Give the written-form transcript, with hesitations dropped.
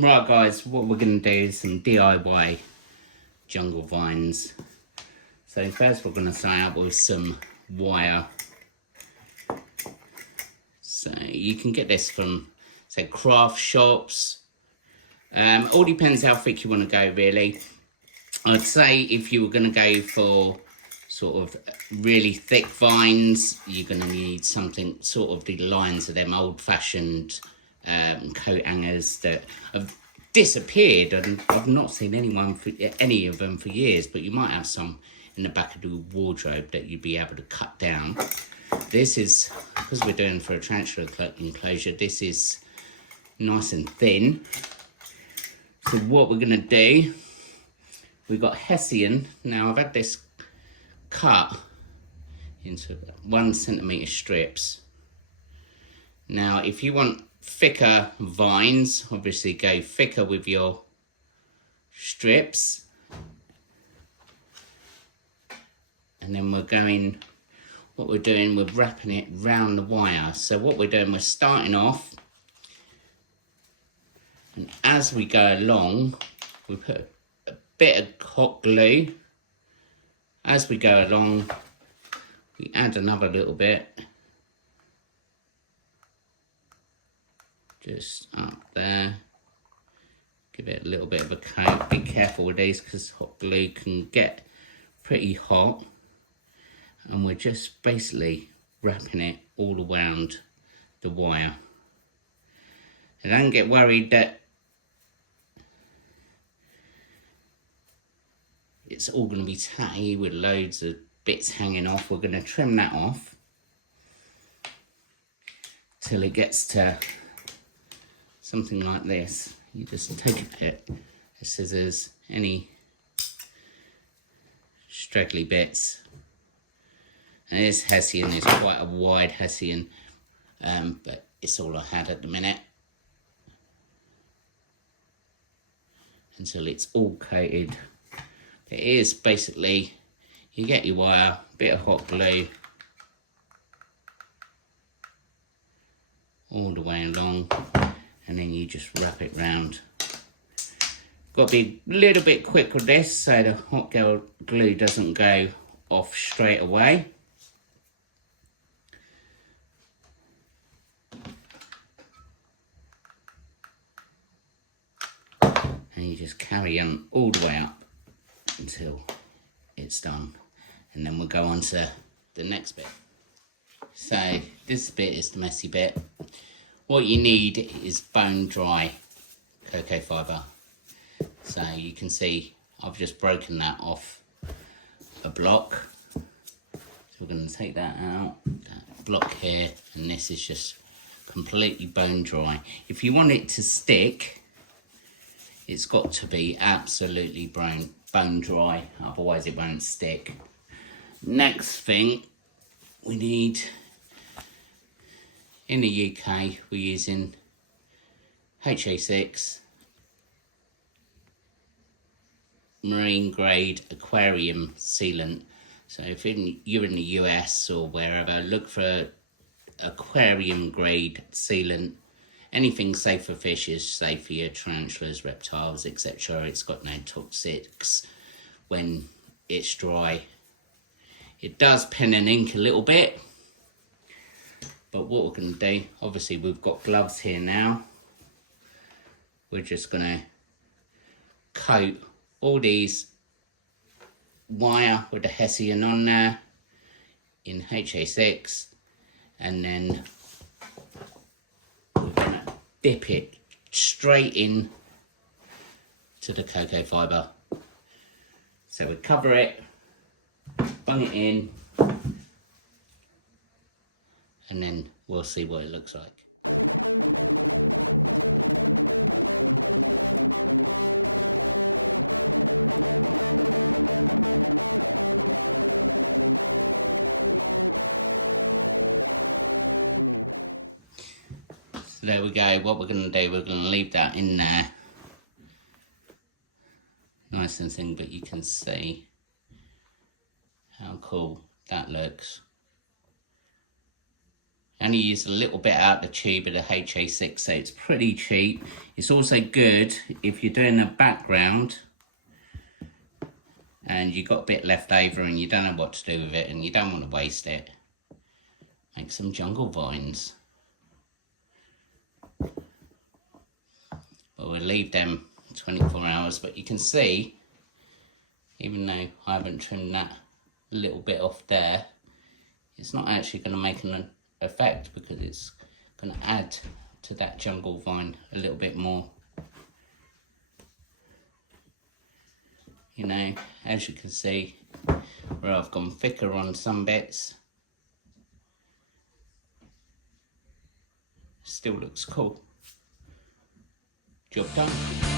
Right guys, what we're going to do is some DIY jungle vines. So first we're going to start out with some wire. So you can get this from, say, craft shops. All depends how thick you want to go really. I'd say if you were going to go for sort of really thick vines, you're going to need something sort of the lines of them old-fashioned coat hangers that have disappeared, and I've not seen any of them for years, but you might have some in the back of the wardrobe that you'd be able to cut down. This is, because we're doing for a tarantula enclosure, this is nice and thin. So what we're going to do, we've got Hessian. Now I've had this cut into 1 centimetre strips. Now if you want thicker vines, obviously go thicker with your strips. And then we're wrapping it round the wire. So what we're doing, we're starting off, and as we go along, we put a bit of hot glue. As we go along, we add another little bit, just up there. Give it a little bit of a coat. Be careful with these because hot glue can get pretty hot. And we're just basically wrapping it all around the wire. And don't get worried that it's all going to be tatty with loads of bits hanging off. We're going to trim that off till it gets to something like this. You just take a bit of scissors, any straggly bits. And this Hessian is quite a wide Hessian, but it's all I had at the minute. Until it's all coated. It is basically, you get your wire, bit of hot glue, all the way along, and then you just wrap it round. Got to be a little bit quick with this so the hot glue doesn't go off straight away. And you just carry on all the way up until it's done. And then we'll go on to the next bit. So this bit is the messy bit. What you need is bone dry cocoa fibre. So you can see I've just broken that off a block. So we're going to take that out, that block here, and this is just completely bone dry. If you want it to stick, it's got to be absolutely bone dry, otherwise it won't stick. Next thing we need, in the UK we're using HA6 marine grade aquarium sealant. So if you're in the US or wherever, look for aquarium grade sealant. Anything safe for fish is safe for your tarantulas, reptiles, etc. It's got no toxics when it's dry. It does pen and ink a little bit, but what we're going to do, obviously we've got gloves here now. We're just going to coat all these wire with the Hessian on there in HA6, and then dip it straight in to the cocoa fibre. So we cover it, bung it in, and then we'll see what it looks like. So there we go. What we're going to do, we're going to leave that in there nice and thin, but you can see how cool that looks. only use a little bit out the tube of the HA6, so it's pretty cheap. It's also good if you're doing a background and you've got a bit left over and you don't know what to do with it and you don't want to waste it. Make some jungle vines. But we'll leave them 24 hours, but you can see, even though I haven't trimmed that little bit off there, it's not actually going to make an effect because it's going to add to that jungle vine a little bit more. You know, as you can see, where I've gone thicker on some bits, still looks cool. Job done.